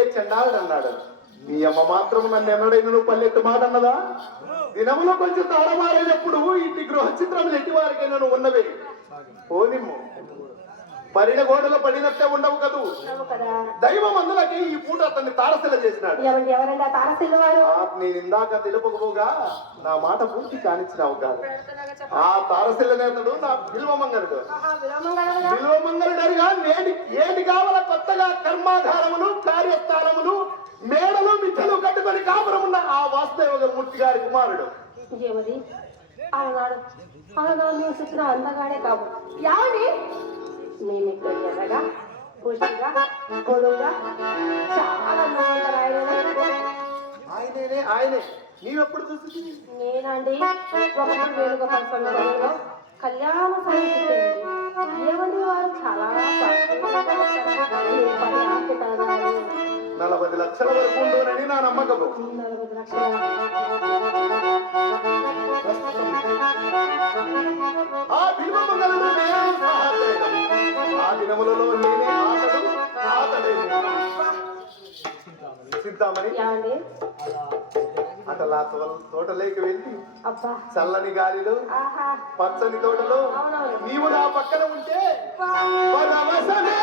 ఏ చెండాడు అన్నాడు. నీ అమ్మ మాత్రం నన్ను ఎన్నడైనా నువ్వు పల్లెట్టు మాట అన్నదా? దినములో కొంచెం తాళమారేటప్పుడు ఇంటి గృహ చిత్రములు ఎట్టి వారికైనా నువ్వు ఉన్నవే. పోనిమ్ము పరిణ గోడలో పడినట్టే ఉండవు కదూ. దైవం అందులకి ఈ పూట అతన్ని తారసిల్ల చేసినాడు. నేను ఇందాక తెలుపకపోగా నా మాట పూర్తి కానిచ్చినావు కాదు. ఆ తారసిల్ల నేతడు నా బిల్వమంగళుడు. బిల్వమంగళుడరిగా ఏది కావాల కొత్తగా కర్మాధారములు, కార్యస్థానములు, మేడలు, మిద్దెలు కట్టుకొని కాపురమున్న ఆ వాసుదేవ మూర్తి గారి కుమారుడు. అందగానే కాదు నేను ఇక్కడ ఎర్రగా పుష్టిగా పొడుగా చాలా ఆయనే ఆయనే నీవెప్పుడు చూస్తుంది? నేనండి ఒకప్పుడు వేణుగోపాల స్వామి కళ్యాణ సాగించింది. ఏమండి వారు చాలా 40 లక్షల వరకు ఉండునని నా నమ్మకము. 40 లక్షల ఆ బిల్వమంగళుడు నేను ఆ దినములలో నేనే ఆతడే చింతామణి అటలా తోటలోకి వెళ్ళి చల్లని గాలిలో పచ్చని తోటలో నీవు నా పక్కన ఉంటే పరవశమే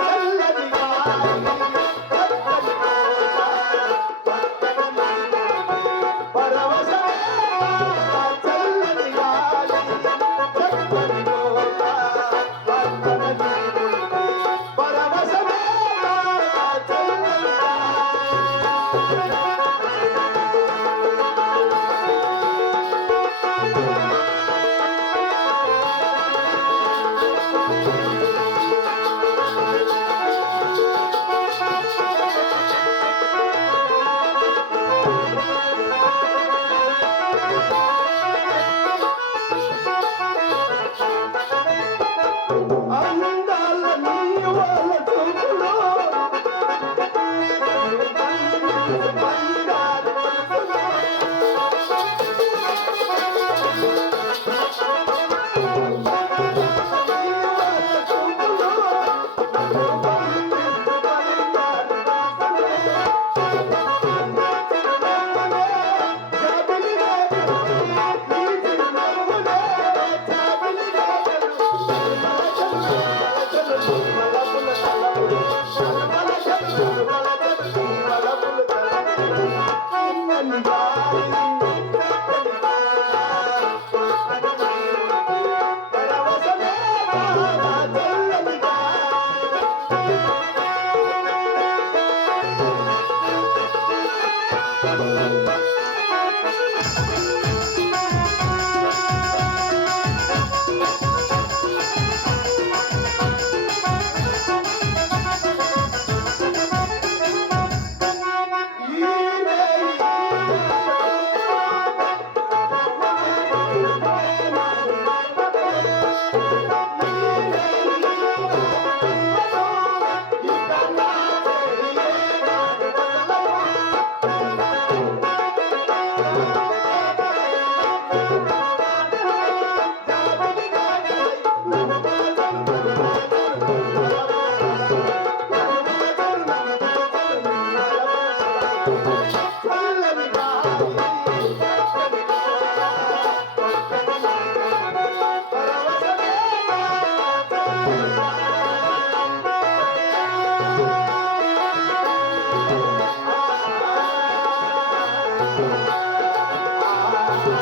చల్లని